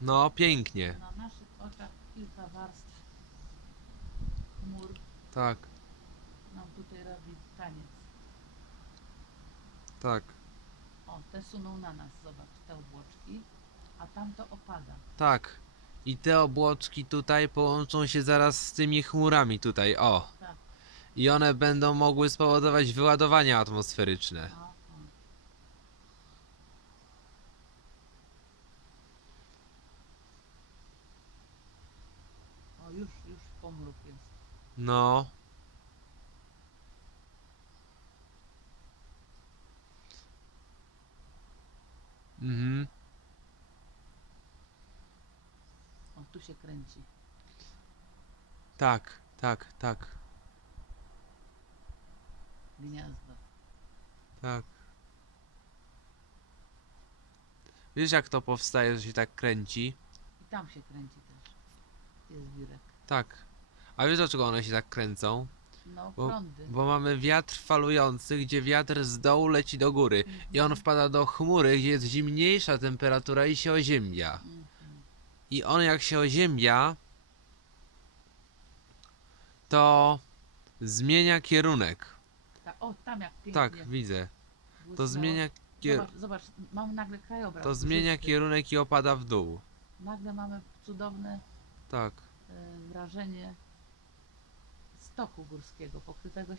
No, pięknie. Na naszych oczach kilka warstw chmur Tak, nam tutaj robi taniec. tak, O, te suną na nas, zobacz, te obłoczki, a tamto opada. tak. I te obłoczki tutaj połączą się zaraz z tymi chmurami tutaj, o. Tak. I one będą mogły spowodować wyładowania atmosferyczne. A, a. O, już, już pomruk jest. No. Mhm. O, tu się kręci. Tak, tak, tak, Gniazdo. tak. Wiesz jak to powstaje, że się tak kręci? I tam się kręci też. Jest wirek. Tak. A wiesz dlaczego one się tak kręcą? No, Bo- prądy. Bo mamy wiatr falujący, gdzie wiatr z dołu leci do góry. I on wpada do chmury, gdzie jest zimniejsza temperatura i się oziębia. Mhm. I on jak się oziębia, to zmienia kierunek. Ta, o, tam jak pięknie. Tak, widzę. To błysnęło. zmienia, kier... Zobacz, zobacz, mamy nagle krajobraz. to zmienia kierunek i opada w dół. Nagle mamy cudowne Tak. Wrażenie stoku górskiego, pokrytego